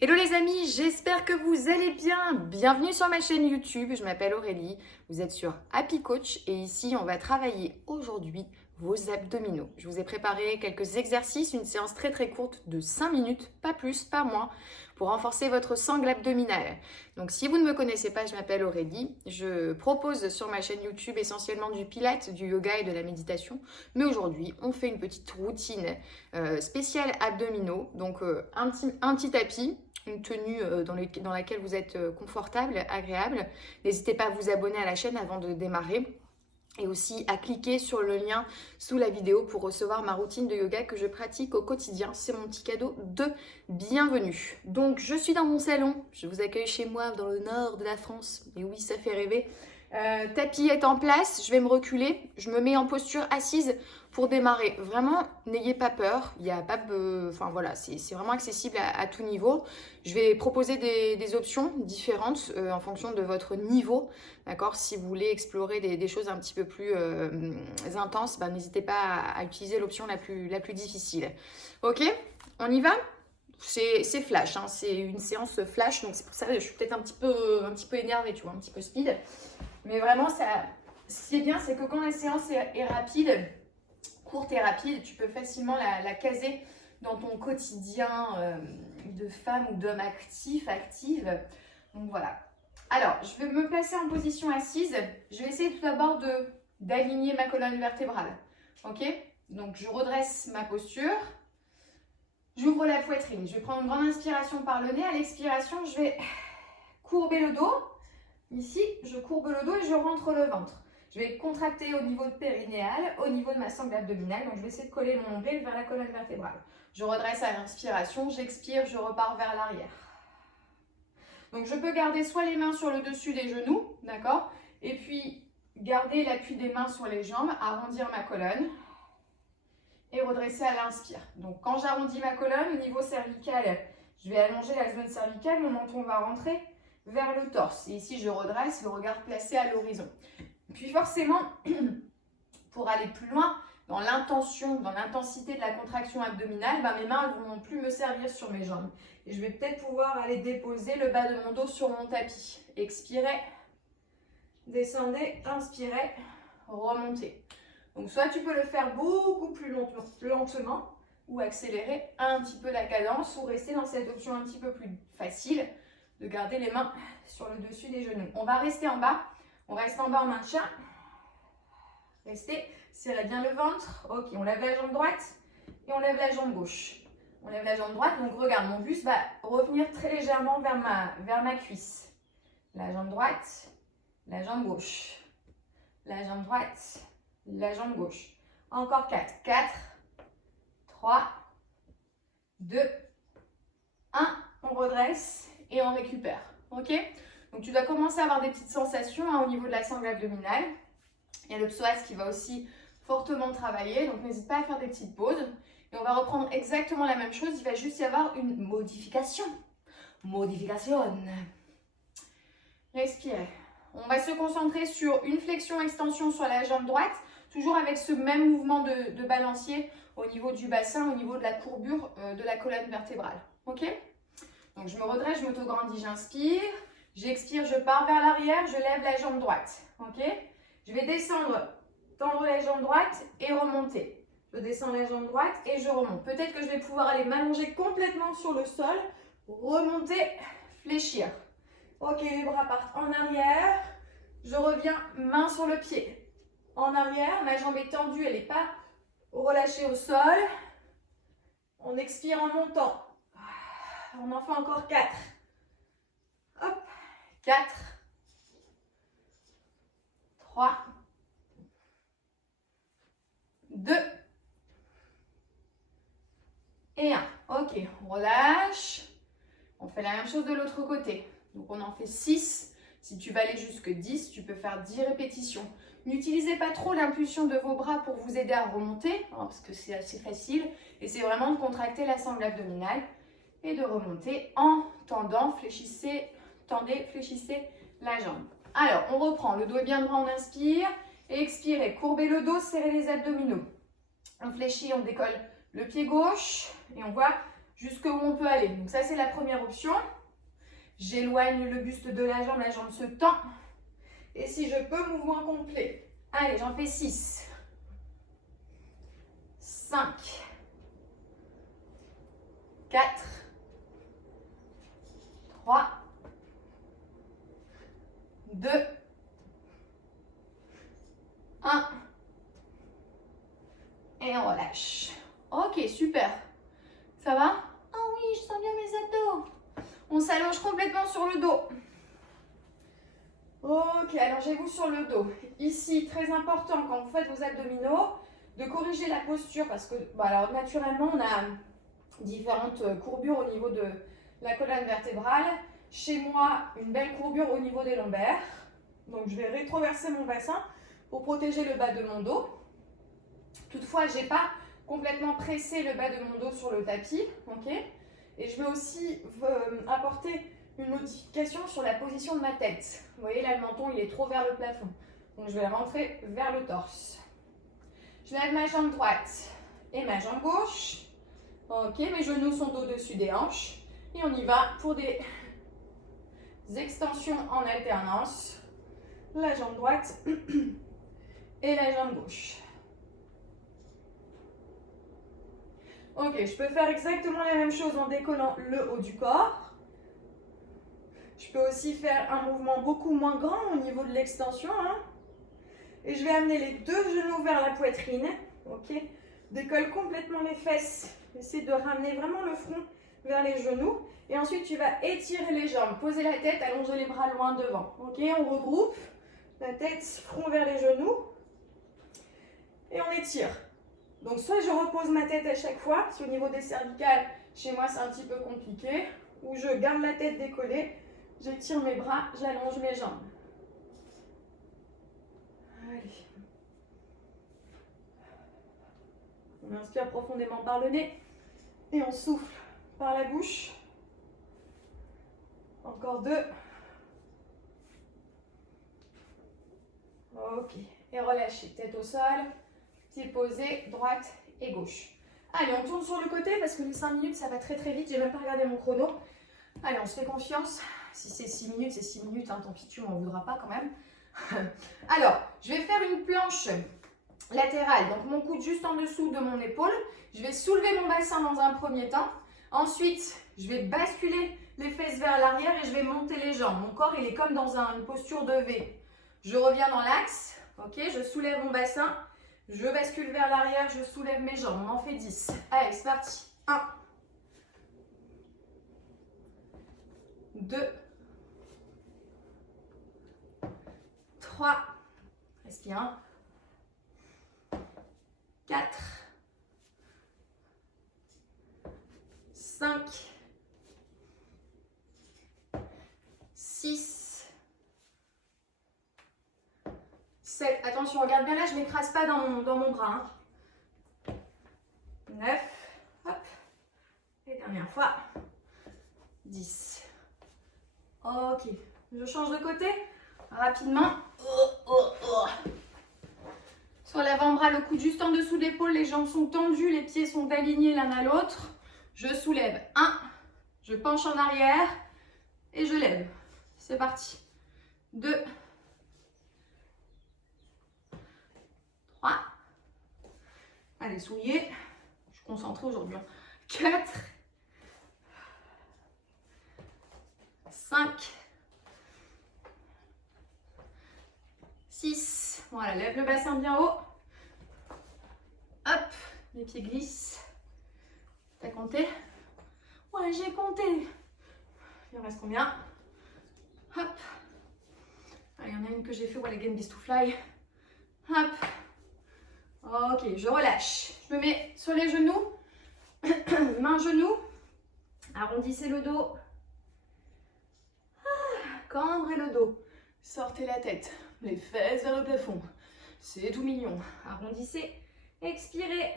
Hello les amis, j'espère que vous allez bien. Bienvenue sur ma chaîne YouTube, je m'appelle Aurélie, vous êtes sur Happy Coach et ici on va travailler aujourd'hui vos abdominaux. Je vous ai préparé quelques exercices, une séance très courte de 5 minutes, pas plus, pas moins, pour renforcer votre sangle abdominale. Donc si vous ne me connaissez pas, je m'appelle Aurélie, je propose sur ma chaîne YouTube essentiellement du pilates, du yoga et de la méditation, mais aujourd'hui on fait une petite routine spéciale abdominaux, donc un petit tapis, une tenue dans laquelle vous êtes confortable, agréable. N'hésitez pas à vous abonner à la chaîne avant de démarrer et aussi à cliquer sur le lien sous la vidéo pour recevoir ma routine de yoga que je pratique au quotidien. C'est mon petit cadeau de bienvenue. Donc je suis dans mon salon, je vous accueille chez moi dans le nord de la France. Et oui, ça fait rêver. Tapis est en place, je vais me reculer, je me mets en posture assise pour démarrer. Vraiment, n'ayez pas peur, il y a pas enfin voilà, c'est vraiment accessible à tout niveau. Je vais proposer des options différentes en fonction de votre niveau, d'accord? Si vous voulez explorer des choses un petit peu plus intenses, n'hésitez pas à utiliser l'option la plus difficile. Ok, on y va? C'est flash, hein, c'est une séance flash, donc c'est pour ça que je suis peut-être un petit peu énervée, tu vois, un petit peu speed. Mais vraiment, ce qui est bien, c'est que quand la séance est rapide, courte et rapide, tu peux facilement la caser dans ton quotidien de femme ou d'homme active. Donc voilà. Alors, je vais me placer en position assise. Je vais essayer tout d'abord d'aligner ma colonne vertébrale. Ok? Donc, je redresse ma posture. J'ouvre la poitrine. Je vais prendre une grande inspiration par le nez. À l'expiration, je vais courber le dos. Ici, je courbe le dos et je rentre le ventre. Je vais contracter au niveau de périnéal, au niveau de ma sangle abdominale. Donc, je vais essayer de coller mon nombril vers la colonne vertébrale. Je redresse à l'inspiration, j'expire, je repars vers l'arrière. Donc, je peux garder soit les mains sur le dessus des genoux, d'accord? Et puis, garder l'appui des mains sur les jambes, arrondir ma colonne et redresser à l'inspire. Donc, quand j'arrondis ma colonne, au niveau cervical, je vais allonger la zone cervicale, mon menton va rentrer vers le torse. Et ici, je redresse, le regard placé à l'horizon. Puis forcément, pour aller plus loin, dans l'intention, dans l'intensité de la contraction abdominale, mes mains ne vont plus me servir sur mes jambes. Et je vais peut-être pouvoir aller déposer le bas de mon dos sur mon tapis. Expirez, descendez, inspirez, remontez. Donc soit tu peux le faire beaucoup plus lentement ou accélérer un petit peu la cadence ou rester dans cette option un petit peu plus facile de garder les mains sur le dessus des genoux. On va rester en bas. On reste en bas en maintien. Restez, serrez bien le ventre. Ok, on lève la jambe droite et on lève la jambe gauche. On lève la jambe droite, donc regarde, mon buste va revenir très légèrement vers ma cuisse. La jambe droite, la jambe gauche. La jambe droite, la jambe gauche. Encore 4. 4, 3, 2, 1. On redresse et on récupère. Ok? Donc tu dois commencer à avoir des petites sensations au niveau de la sangle abdominale. Il y a le psoas qui va aussi fortement travailler, donc n'hésite pas à faire des petites pauses. Et on va reprendre exactement la même chose, il va juste y avoir une modification. Respirez. On va se concentrer sur une flexion-extension sur la jambe droite, toujours avec ce même mouvement de balancier au niveau du bassin, au niveau de la courbure de la colonne vertébrale. Ok? Donc je me redresse, je m'auto-grandis, j'inspire. J'expire, je pars vers l'arrière, je lève la jambe droite. Ok? Je vais descendre, tendre la jambe droite et remonter. Je descends la jambe droite et je remonte. Peut-être que je vais pouvoir aller m'allonger complètement sur le sol, remonter, fléchir. Ok, les bras partent en arrière. Je reviens, main sur le pied. En arrière, ma jambe est tendue, elle n'est pas relâchée au sol. On expire en montant. On en fait encore 4. Hop, 4, 3, 2 et 1. Ok, on relâche. On fait la même chose de l'autre côté. Donc on en fait 6. Si tu vas aller jusque 10, tu peux faire 10 répétitions. N'utilisez pas trop l'impulsion de vos bras pour vous aider à remonter, parce que c'est assez facile. Et c'est vraiment de contracter la sangle abdominale et de remonter en tendant, fléchissez, tendez, fléchissez la jambe. Alors, on reprend, le dos est bien droit, on inspire, et expirez, courbez le dos, serrez les abdominaux. On fléchit, on décolle le pied gauche, et on voit, jusqu'où on peut aller. Donc ça, c'est la première option. J'éloigne le buste de la jambe se tend. Et si je peux, mouvement complet. Allez, j'en fais 6, 5, 4, 3, 2, 1. Et on relâche. Ok, super. Ça va? Ah oui, je sens bien mes abdos. On s'allonge complètement sur le dos. Ok, allongez-vous sur le dos. Ici, très important quand vous faites vos abdominaux, de corriger la posture parce que, alors naturellement, on a différentes courbures au niveau de la colonne vertébrale. Chez moi, une belle courbure au niveau des lombaires. Donc, je vais rétroverser mon bassin pour protéger le bas de mon dos. Toutefois, je n'ai pas complètement pressé le bas de mon dos sur le tapis. Ok. Et je vais aussi apporter une modification sur la position de ma tête. Vous voyez là, le menton, il est trop vers le plafond. Donc, je vais rentrer vers le torse. Je lève ma jambe droite et ma jambe gauche. Ok, mes genoux sont au-dessus des hanches. Et on y va pour des extensions en alternance. La jambe droite et la jambe gauche. Ok, je peux faire exactement la même chose en décollant le haut du corps. Je peux aussi faire un mouvement beaucoup moins grand au niveau de l'extension. Et je vais amener les deux genoux vers la poitrine. Ok, décolle complètement les fesses. Essaie de ramener vraiment le front vers les genoux. Et ensuite, tu vas étirer les jambes. Poser la tête, allonger les bras loin devant. Ok, on regroupe. La tête, front vers les genoux. Et on étire. Donc, soit je repose ma tête à chaque fois. Si au niveau des cervicales, chez moi, c'est un petit peu compliqué. Ou je garde la tête décollée. J'étire mes bras, j'allonge mes jambes. Allez. On inspire profondément par le nez. Et on souffle par la bouche. Encore 2. Ok. Et relâchez. Tête au sol. Pieds posés, droite et gauche. Allez, on tourne sur le côté parce que les 5 minutes, ça va très très vite. J'ai même pas regardé mon chrono. Allez, on se fait confiance. Si c'est 6 minutes, c'est 6 minutes. Tant pis, tu m'en voudras pas quand même. Alors, je vais faire une planche latérale. Donc, mon coude juste en dessous de mon épaule. Je vais soulever mon bassin dans un premier temps. Ensuite, je vais basculer les fesses vers l'arrière et je vais monter les jambes. Mon corps, il est comme dans une posture de V. Je reviens dans l'axe. Ok, je soulève mon bassin. Je bascule vers l'arrière, je soulève mes jambes. On en fait 10. Allez, c'est parti. 1, 2, 3, respire 1, 4, 5, 6, 7. Attention, regarde bien là, je ne m'écrase pas dans mon bras. 9, hop. Et dernière fois, 10. Ok, je change de côté rapidement. Sur l'avant-bras, le coude juste en dessous de l'épaule, les jambes sont tendues, les pieds sont alignés l'un à l'autre. Je soulève 1, je penche en arrière et je lève. C'est parti. 2, 3. Allez, souliers. Je suis concentrée aujourd'hui. 4, 5, 6. Voilà, lève le bassin bien haut. Hop, les pieds glissent. T'as compté? Ouais, j'ai compté. Il en reste combien? Hop. Allez, il y en a une que j'ai fait, Wall Again Beast to Fly. Hop. Ok, je relâche. Je me mets sur les genoux. Main, genou. Arrondissez le dos. Cambrez le dos. Sortez la tête. Les fesses vers le plafond. C'est tout mignon. Arrondissez. Expirez.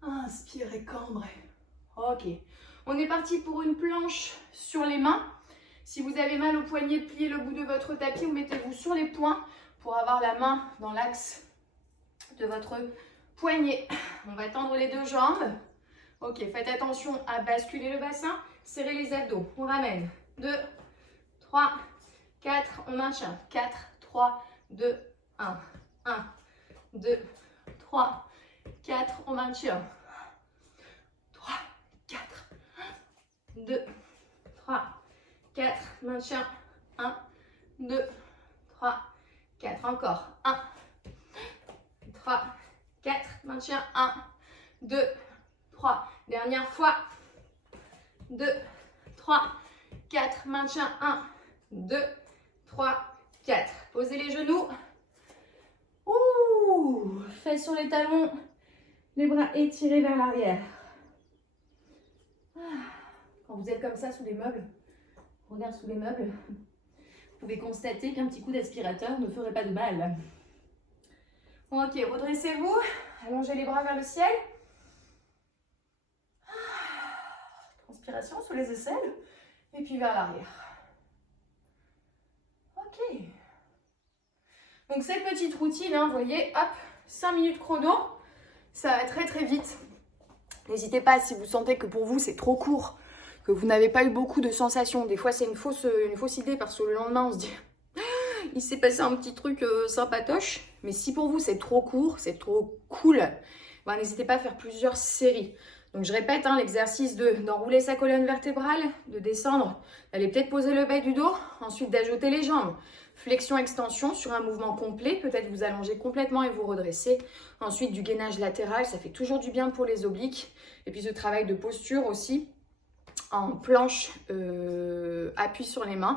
Inspirez, cambrez. Ok. On est parti pour une planche sur les mains. Si vous avez mal au poignet, pliez le bout de votre tapis ou mettez-vous sur les poings pour avoir la main dans l'axe de votre poignet. On va tendre les deux jambes. Ok, faites attention à basculer le bassin, serrez les abdos. On ramène. 2, 3, 4, on maintient. 4, 3, 2, 1. 1, 2, 3, 4, on maintient. 3, 4, 2, 3, 4, maintien. 1, 2, 3, 4, encore. 1, 3, 4, maintien. 1, 2, 3, dernière fois. 2, 3, 4, maintien. 1, 2, 3, 4. Posez les genoux. Ouh, fesses sur les talons. Les bras étirés vers l'arrière. Quand vous êtes comme ça sous les meubles, regarde sous les meubles, vous pouvez constater qu'un petit coup d'aspirateur ne ferait pas de mal. Ok, redressez-vous, allongez les bras vers le ciel. Transpiration sous les aisselles et puis vers l'arrière. Ok. Donc cette petite routine, hein, vous voyez, hop, 5 minutes chrono, ça va très très vite. N'hésitez pas si vous sentez que pour vous c'est trop court, que vous n'avez pas eu beaucoup de sensations. Des fois c'est une fausse idée parce que le lendemain on se dit il s'est passé un petit truc sympatoche. Mais si pour vous c'est trop court, c'est trop cool, ben, n'hésitez pas à faire plusieurs séries. Donc je répète, hein, l'exercice d'enrouler sa colonne vertébrale, de descendre, d'aller peut-être poser le bas du dos, ensuite d'ajouter les jambes. Flexion-extension sur un mouvement complet, peut-être vous allongez complètement et vous redressez. Ensuite du gainage latéral, ça fait toujours du bien pour les obliques. Et puis ce travail de posture aussi, en planche, appui sur les mains.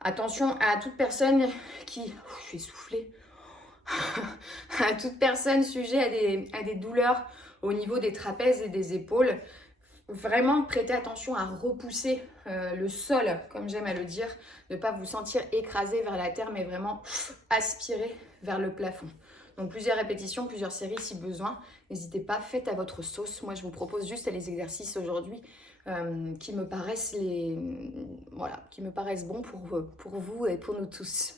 Attention à toute personne qui... je suis essoufflée. À toute personne sujet à des douleurs au niveau des trapèzes et des épaules. Vraiment prêtez attention à repousser le sol, comme j'aime à le dire, ne pas vous sentir écrasé vers la terre, mais vraiment aspirer vers le plafond. Donc plusieurs répétitions, plusieurs séries si besoin. N'hésitez pas, faites à votre sauce. Moi je vous propose juste les exercices aujourd'hui qui me paraissent bons pour vous et pour nous tous.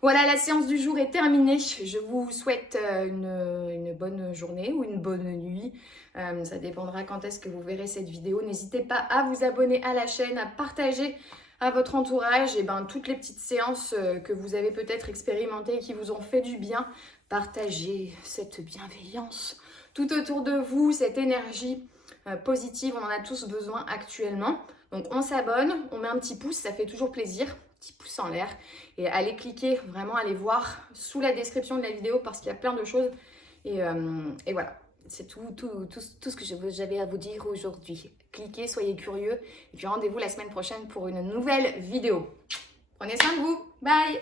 Voilà, la séance du jour est terminée. Je vous souhaite une bonne journée ou une bonne nuit. Ça dépendra quand est-ce que vous verrez cette vidéo. N'hésitez pas à vous abonner à la chaîne, à partager à votre entourage et toutes les petites séances que vous avez peut-être expérimentées et qui vous ont fait du bien. Partagez cette bienveillance tout autour de vous, cette énergie positive, on en a tous besoin actuellement. Donc on s'abonne, on met un petit pouce, ça fait toujours plaisir, petit pouce en l'air. Et allez cliquer, vraiment allez voir sous la description de la vidéo parce qu'il y a plein de choses. Et voilà, c'est tout ce que j'avais à vous dire aujourd'hui. Cliquez, soyez curieux et puis rendez-vous la semaine prochaine pour une nouvelle vidéo. Prenez soin de vous, bye!